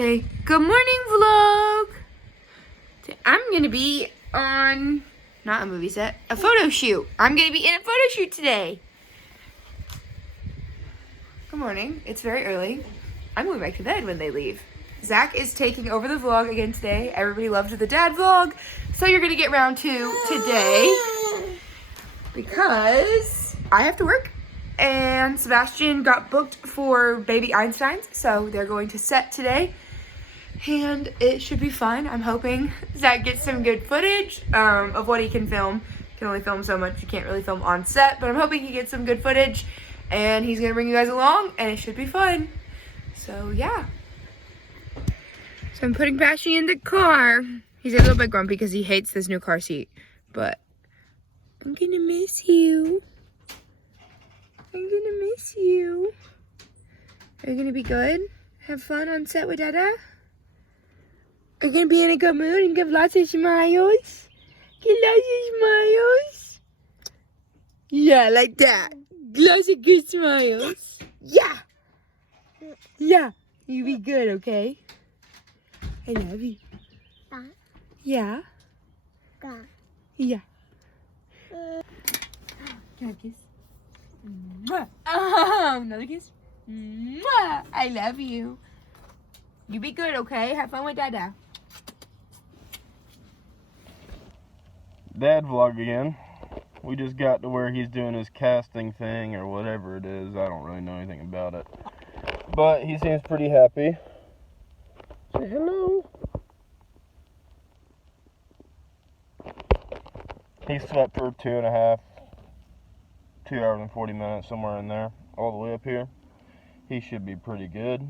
Say, good morning, vlog. I'm going to be on, not a movie set, a photo shoot. I'm going to be in a photo shoot today. Good morning. It's very early. I'm going back to bed when they leave. Zach is taking over the vlog again today. Everybody loved the dad vlog. So you're going to get round two today because I have to work. And Sebastian got booked for baby Einsteins. So they're going to set today. And it should be fun. I'm hoping Zach gets some good footage of what he can film. He can only film so much. You can't really film on set. But I'm hoping he gets some good footage. And he's going to bring you guys along. And it should be fun. So, yeah. So, I'm putting Bashy in the car. He's a little bit grumpy because he hates this new car seat. But I'm going to miss you. I'm going to miss you. Are you going to be good? Have fun on set with Dada? Are you going to be in a good mood and give lots of smiles? Give lots of smiles? Yeah, like that. Lots of good smiles. Yeah. Yeah. You be good, okay? I love you. Yeah. Yeah. Can I have a kiss? Mwah. Oh, another kiss? Mwah. I love you. You be good, okay? Have fun with Dada. Dad vlog again. We just got to where he's doing his casting thing or whatever it is. I don't really know anything about it. But he seems pretty happy. Say hello. He slept for 2 hours and 40 minutes, somewhere in there, all the way up here. He should be pretty good.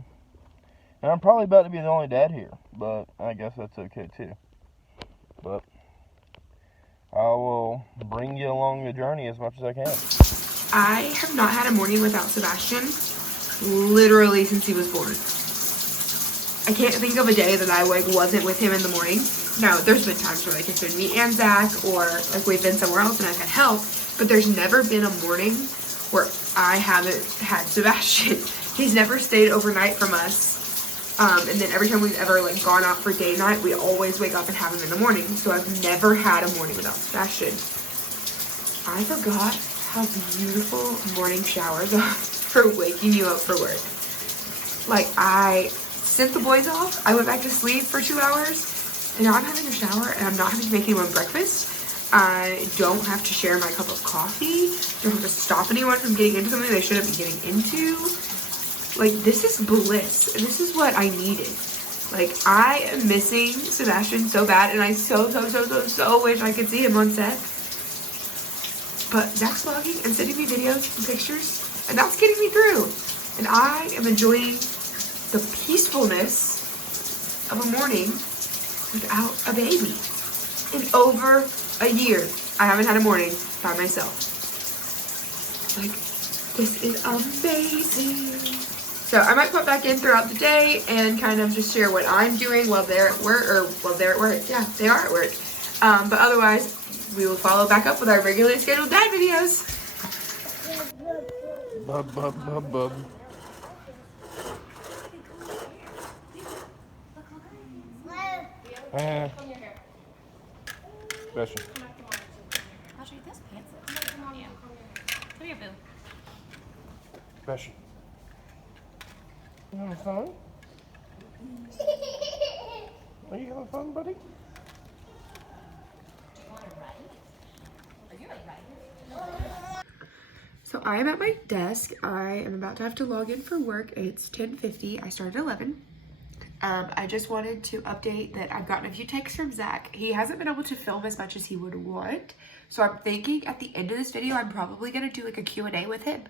And I'm probably about to be the only dad here, but I guess that's okay too. But I will bring you along the journey as much as I can. I have not had a morning without Sebastian literally since he was born. I can't think of a day that I wasn't with him in the morning. No, there's been times where it's been me and Zach, or we've been somewhere else and I've had help, but there's never been a morning where I haven't had Sebastian. He's never stayed overnight from us. And then every time we've ever gone out for day night, we always wake up and have him in the morning. So I've never had a morning without Sebastian. I forgot how beautiful morning showers are for waking you up for work. I sent the boys off, I went back to sleep for 2 hours, and now I'm having a shower and I'm not having to make anyone breakfast. I don't have to share my cup of coffee. Don't have to stop anyone from getting into something they shouldn't be getting into. This is bliss. This is what I needed. I am missing Sebastian so bad, and I so wish I could see him on set. But Zach's vlogging and sending me videos and pictures, and that's getting me through. And I am enjoying the peacefulness of a morning without a baby. In over a year, I haven't had a morning by myself. This is amazing. So I might put back in throughout the day and kind of just share what I'm doing while they're at work, they're at work. Yeah, they are at work. But otherwise, we will follow back up with our regularly scheduled dad videos. Bub, bub, bub, bub. Sebastian. I'll show you this pants. Come here, boo. Sebastian. You having fun? Are you having fun, buddy? Do you want to ride? Are you a rider? So I am at my desk. I am about to have to log in for work. It's 10:50. I started at 11. I just wanted to update that I've gotten a few texts from Zach. He hasn't been able to film as much as he would want. So I'm thinking at the end of this video, I'm probably going to do a Q&A with him.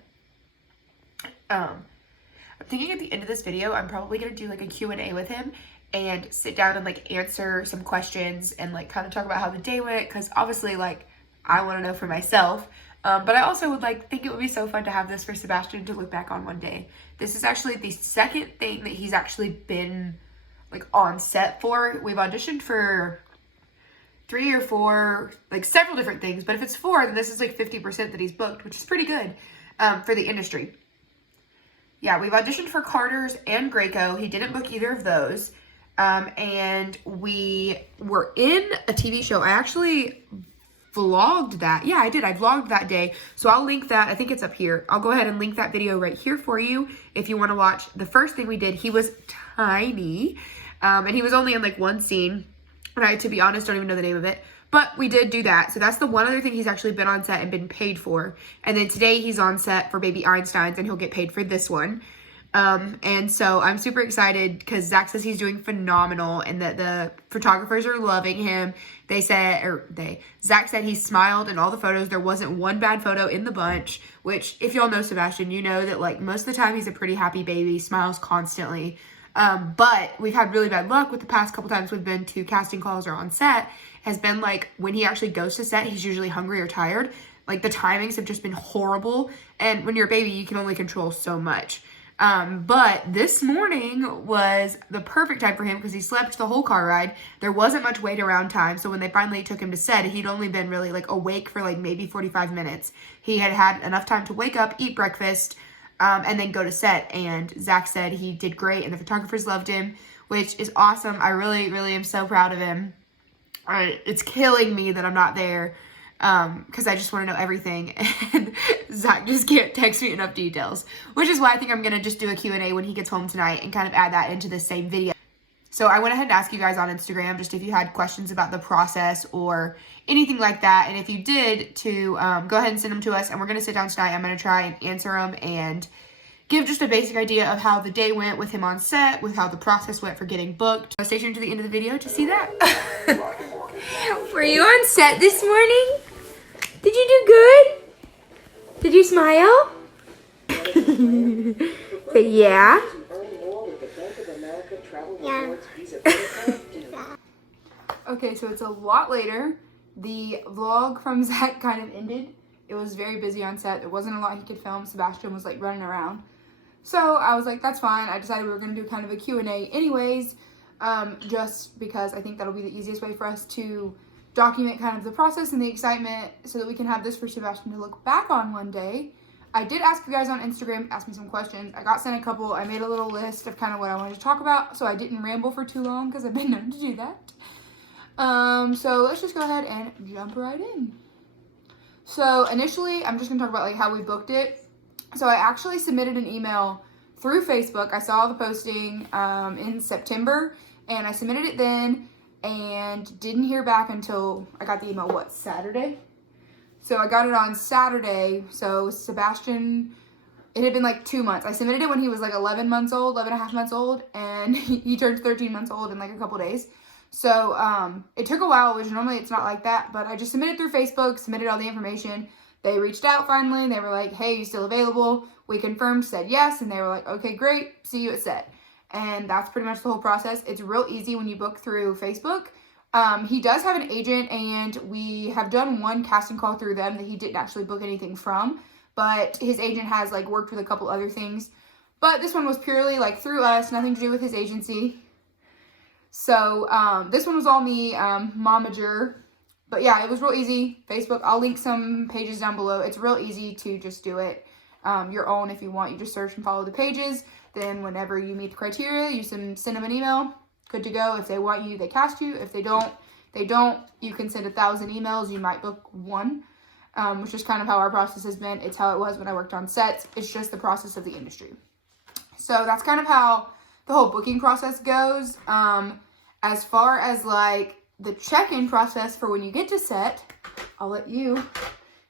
I'm thinking at the end of this video, I'm probably going to do a Q&A with him and sit down and answer some questions and kind of talk about how the day went. Because obviously I want to know for myself. But I also would think it would be so fun to have this for Sebastian to look back on one day. This is actually the second thing that he's actually been on set for. We've auditioned for 3 or 4, several different things. But if it's 4, then this is 50% that he's booked, which is pretty good for the industry. Yeah, we've auditioned for Carter's and Graco. He didn't book either of those. And we were in a TV show. I actually vlogged that. Yeah, I did. I vlogged that day. So I'll link that. I think it's up here. I'll go ahead and link that video right here for you if you want to watch the first thing we did. He was tiny. And he was only in like one scene. And I, to be honest, don't even know the name of it. But we did do that. So that's the one other thing he's actually been on set and been paid for. And then today he's on set for Baby Einsteins and he'll get paid for this one. And so I'm super excited because Zach says he's doing phenomenal and that the photographers are loving him. Zach said he smiled in all the photos. There wasn't one bad photo in the bunch, which if y'all know Sebastian, you know that like most of the time he's a pretty happy baby, smiles constantly. But we've had really bad luck with the past couple times we've been to casting calls or on set has been like when he actually goes to set, he's usually hungry or tired. Like the timings have just been horrible. And when you're a baby, you can only control so much. But this morning was the perfect time for him because he slept the whole car ride. There wasn't much wait around time. So when they finally took him to set, he'd only been really like awake for like maybe 45 minutes. He had had enough time to wake up, eat breakfast, and then go to set. And Zach said he did great and the photographers loved him, which is awesome. I really, really am so proud of him. It's killing me that I'm not there. Because I just want to know everything, and Zach just can't text me enough details, which is why I think I'm going to just do a Q&A when he gets home tonight and kind of add that into the same video. So I went ahead and asked you guys on Instagram just if you had questions about the process or anything like that, and if you did, to go ahead and send them to us, and we're going to sit down tonight. I'm going to try and answer them and give just a basic idea of how the day went with him on set, with how the process went for getting booked. So stay tuned to the end of the video to see that. Were you on set this morning? Did you do good? Did you smile? Say yeah. Yeah. Okay, so it's a lot later. The vlog from Zach kind of ended. It was very busy on set. There wasn't a lot he could film. Sebastian was like running around. So I was like, that's fine. I decided we were going to do kind of a Q&A anyways, just because I think that'll be the easiest way for us to document kind of the process and the excitement so that we can have this for Sebastian to look back on one day. I did ask you guys on Instagram, ask me some questions. I got sent a couple. I made a little list of kind of what I wanted to talk about so I didn't ramble for too long because I've been known to do that. So let's just go ahead and jump right in. So initially, I'm just going to talk about like how we booked it. So I actually submitted an email through Facebook. I saw the posting in September and I submitted it then. And didn't hear back until I got the email, Saturday? So I got it on Saturday. So Sebastian, it had been like 2 months. I submitted it when he was like 11 months old, 11 and a half months old, and he turned 13 months old in like a couple days. So it took a while, which normally it's not like that, but I just submitted through Facebook, submitted all the information. They reached out finally, and they were like, hey, you still available? We confirmed, said yes, and they were like, okay, great, see you at set. And that's pretty much the whole process. It's real easy when you book through Facebook. He does have an agent, and we have done one casting call through them that he didn't actually book anything from. But his agent has like worked with a couple other things. But this one was purely like through us, nothing to do with his agency. So this one was all me, momager. But yeah, it was real easy. Facebook, I'll link some pages down below. It's real easy to just do it your own if you want. You just search and follow the pages. Then whenever you meet the criteria, you send them an email. Good to go. If they want you, they cast you. If they don't, they don't. You can send 1,000 emails. You might book one, which is kind of how our process has been. It's how it was when I worked on sets. It's just the process of the industry. So that's kind of how the whole booking process goes. As far as like the check-in process for when you get to set, I'll let you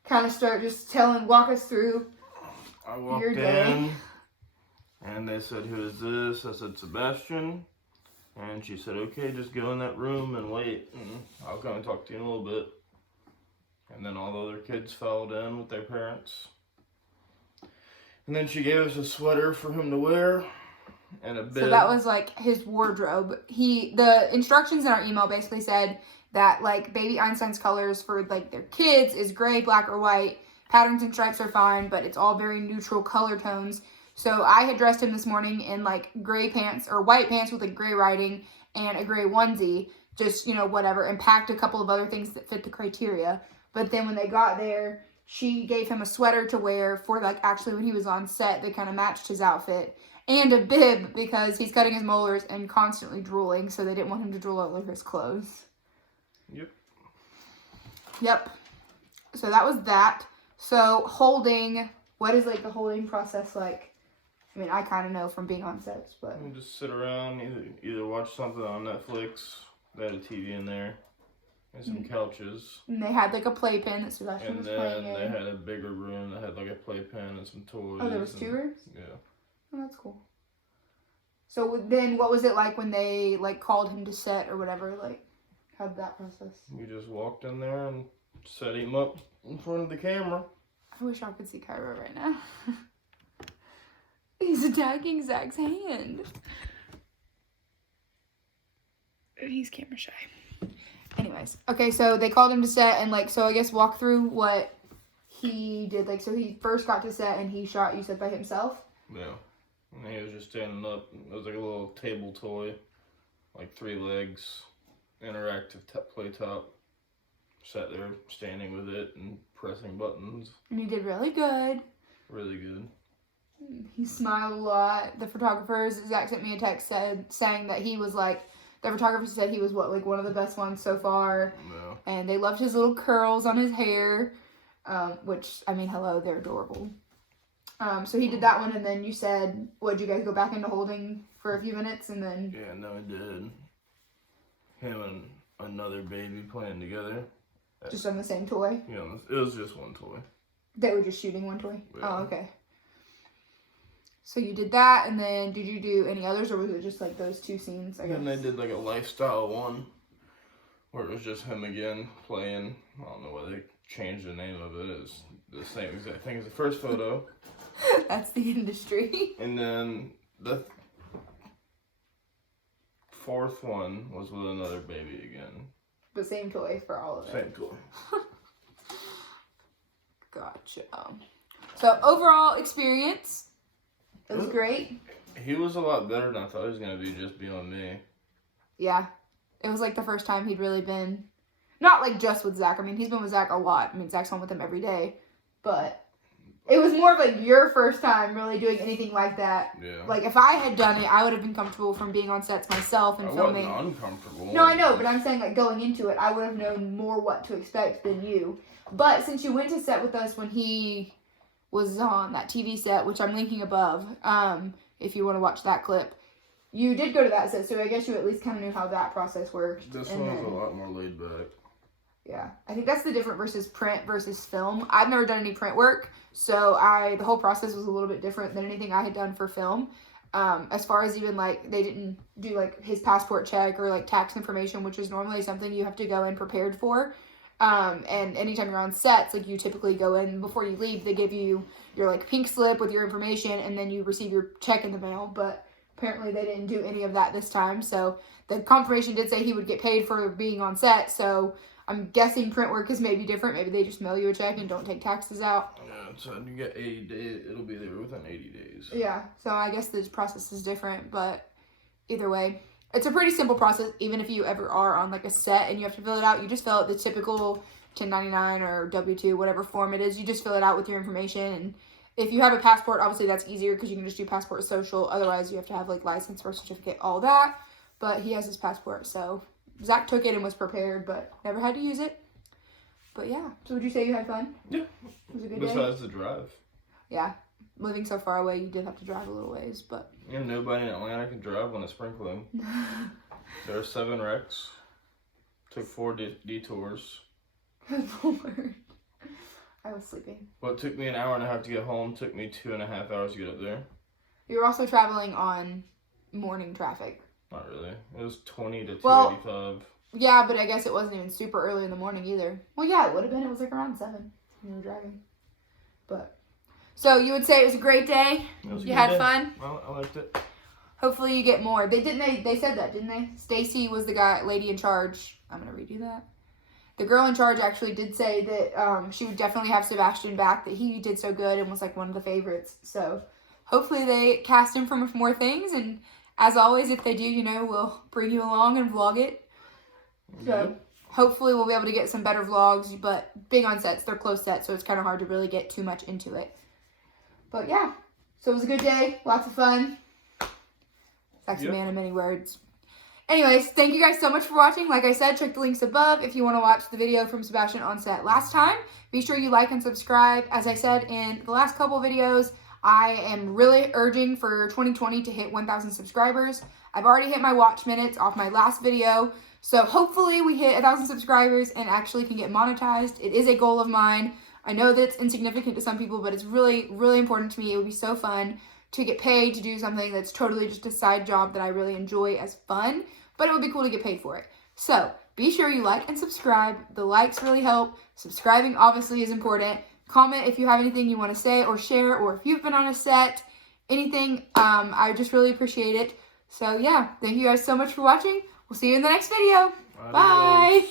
kind of start just walk us through your day. And they said, who is this? I said, Sebastian. And she said, okay, just go in that room and wait. And I'll come and talk to you in a little bit. And then all the other kids filed in with their parents. And then she gave us a sweater for him to wear and a bib. So that was like his wardrobe. The instructions in our email basically said that like Baby Einstein's colors for like their kids is gray, black, or white. Patterns and stripes are fine, but it's all very neutral color tones. So I had dressed him this morning in like gray pants or white pants with like gray writing and a gray onesie, just, whatever, and packed a couple of other things that fit the criteria. But then when they got there, she gave him a sweater to wear for, like, actually when he was on set that kind of matched his outfit. And a bib because he's cutting his molars and constantly drooling, so they didn't want him to drool all over his clothes. Yep. So that was that. So holding, what is, like, the holding process like? I mean, I kind of know from being on sets, but... You just sit around, either watch something on Netflix, they had a TV in there, and some couches. And they had, like, a playpen that Sebastian was playing in. And then they had a bigger room that had, like, a playpen and some toys. Oh, there was 2 rooms? Yeah. Oh, that's cool. So then what was it like when they, like, called him to set or whatever? Like, how did that process? We just walked in there and set him up in front of the camera. I wish I could see Cairo right now. He's attacking Zach's hand. He's camera shy. Anyways. Okay, so they called him to set and, like, so I guess walk through what he did. Like, so he first got to set and he shot, you said, by himself? Yeah. And he was just standing up. It was like a little table toy. Like 3 legs. Interactive play top. Sat there standing with it and pressing buttons. And he did really good. Really good. He smiled a lot. The photographers, Zach sent me a text saying that he was like, the photographer said he was like one of the best ones so far. Yeah. And they loved his little curls on his hair, which, I mean, hello, they're adorable. So he did that one, and then you said, what, did you guys go back into holding for a few minutes, and then... Yeah, no, I did. Him and another baby playing together. Just on the same toy? You know, it was just one toy. They were just shooting one toy? Yeah. Oh, okay. So you did that, and then did you do any others, or was it just like those 2 scenes, I guess? And they did like a lifestyle one, where it was just him again playing. I don't know why they changed the name of it. It's the same exact thing as the first photo. That's the industry. And then the 4th one was with another baby again. The same toy for all of it. Same toy. Gotcha. So overall experience, it was great. He was a lot better than I thought he was going to be just being with me. Yeah. It was like the first time he'd really been, not like just with Zach. I mean, he's been with Zach a lot. I mean, Zach's home with him every day. But it was more of like your first time really doing anything like that. Yeah. Like if I had done it, I would have been comfortable from being on sets myself and filming. I wasn't uncomfortable. No, I know, but I'm saying like going into it, I would have known more what to expect than you. But since you went to set with us when he was on that TV set, which I'm linking above, if you want to watch that clip, you did go to that set, so I guess you at least kind of knew how that process worked. This one was a lot more laid back. Yeah, I think that's the difference versus print versus film. I've never done any print work, so the whole process was a little bit different than anything I had done for film. As far as even like they didn't do like his passport check or like tax information, which is normally something you have to go in prepared for. And anytime you're on sets, like you typically go in before you leave, they give you your like pink slip with your information, and then you receive your check in the mail. But apparently they didn't do any of that this time. So the confirmation did say he would get paid for being on set. So I'm guessing print work is maybe different. Maybe they just mail you a check and don't take taxes out. Yeah, so you get 80 days. It'll be there within 80 days. Yeah, so I guess the process is different, but either way, it's a pretty simple process. Even if you ever are on like a set and you have to fill it out, you just fill out the typical 1099 or W-2, whatever form it is. You just fill it out with your information, and if you have a passport, obviously that's easier because you can just do passport social. Otherwise, you have to have like license, birth certificate, all that. But he has his passport, so Zach took it and was prepared, but never had to use it. But yeah, so would you say you had fun? Yeah. It was a good day? Besides the drive. Yeah. Living so far away, you did have to drive a little ways, but... And nobody in Atlanta can drive when it's sprinkling. There are 7 wrecks. Took 4 detours. Good Lord. I was sleeping. What took me an hour and a half to get home took me 2.5 hours to get up there. You were also traveling on morning traffic. Not really. It was 20 to 285. Well, yeah, but I guess it wasn't even super early in the morning either. Well, yeah, it would have been. It was like around 7 when you were driving. But... So you would say it was a great day? You had fun? Well, I liked it. Hopefully you get more. They said that, didn't they? Stacy was the lady in charge. I'm going to redo that. The girl in charge actually did say that she would definitely have Sebastian back, that he did so good and was like one of the favorites. So hopefully they cast him for more things. And as always, if they do, we'll bring you along and vlog it. So hopefully we'll be able to get some better vlogs, but being on sets, they're close sets, so it's kind of hard to really get too much into it. But yeah, so it was a good day, lots of fun. That's a man of many words. Anyways, thank you guys so much for watching. Like I said, check the links above if you want to watch the video from Sebastian on set last time. Be sure you like and subscribe. As I said in the last couple videos, I am really urging for 2020 to hit 1,000 subscribers. I've already hit my watch minutes off my last video, so hopefully we hit 1,000 subscribers and actually can get monetized. It is a goal of mine. I know that it's insignificant to some people, but it's really, really important to me. It would be so fun to get paid to do something that's totally just a side job that I really enjoy as fun, but it would be cool to get paid for it. So be sure you like and subscribe. The likes really help. Subscribing obviously is important. Comment if you have anything you want to say or share, or if you've been on a set, anything. I just really appreciate it. So yeah, thank you guys so much for watching. We'll see you in the next video. Bye.